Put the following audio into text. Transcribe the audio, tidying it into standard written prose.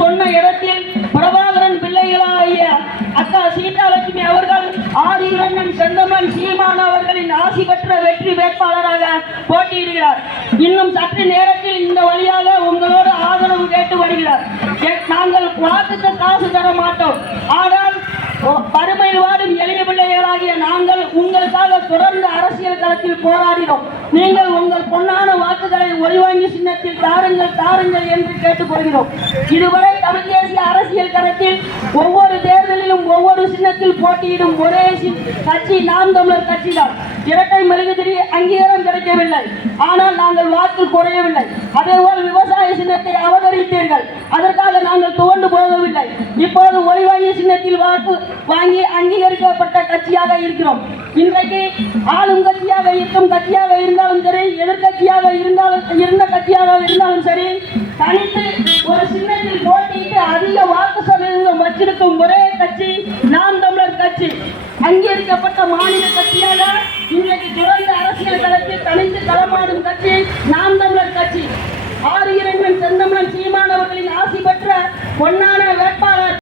சொன்ன இடத்தில் பிரபாகரன் பிள்ளைகளாகிய அக்கா சீதாலட்சுமி அவர்கள் ஆதிரண்ணன் செந்தமன் சீமான் அவர்களின் ஆசி பெற்ற வெற்றி வேட்பாளராக போட்டியிடுகிறார். இன்னும் சற்று நேரத்தில் இந்த வழியாக உங்களோட ஆதரவு கேட்டு வருகிறார். நாங்கள் வாக்குக்கு காசு தர மாட்டோம். ஆனால் வறுமையில் வாடும் எளிய பிள்ளைகளாகிய நாங்கள் உங்களுக்காக தொடர்ந்து அரசியல் களத்தில் போராடினோம். நீங்கள் உங்கள் பொன்னான வாக்குகளை ஒளிவாங்கி சின்னத்தில் தாருங்கள் தாருங்கள் என்று கேட்டுக்கொள்கிறோம். இதுவரை தமிழ் தேசிய அரசியல் களத்தில் ஒவ்வொரு தேர்தலிலும் ஒவ்வொரு சின்னத்தில் போட்டியிடும் ஒரே கட்சி நாம் தமிழர் கட்சி தான். இரட்டை மெழுகுதிரி அங்கீகாரம் கிடைக்கவில்லை, ஆனால் நாங்கள் வாக்கு குறையவில்லை. அதேபோல் விவசாய சின்னத்தை அவதரித்தீர்கள், அதற்காக நாங்கள் துவண்டு போகவில்லை. இப்போது ஒளிவாங்கி சின்னத்தில் வாக்கு வாங்கி அங்கீகரிக்கப்பட்ட கட்சியாக இருக்கிறோம். இன்றைக்கு ஆளும் கட்சியாக இருக்கும் கட்சியாக இருந்தாலும் சரி, எதிர்கட்சியாக இருந்த கட்சியாக இருந்தாலும் சரி, தனித்து ஒரு சின்னத்தில் போட்டியிட்டு அதிக வாக்கு சதவீதம் வச்சிருக்கும் ஒரே கட்சி நாம் தமிழர் கட்சி. அங்கீகரிக்கப்பட்ட மாநில கட்சியாக இன்றைக்கு தொடர்ந்து அரசியல் களத்தில் தனித்து களமாடும் கட்சி நாம் தமிழர் கட்சி. ஆதிரண்ணன் செந்தமன் சீமான் அவர்களின் ஆசி பெற்ற பொன்னான வேட்பாளர்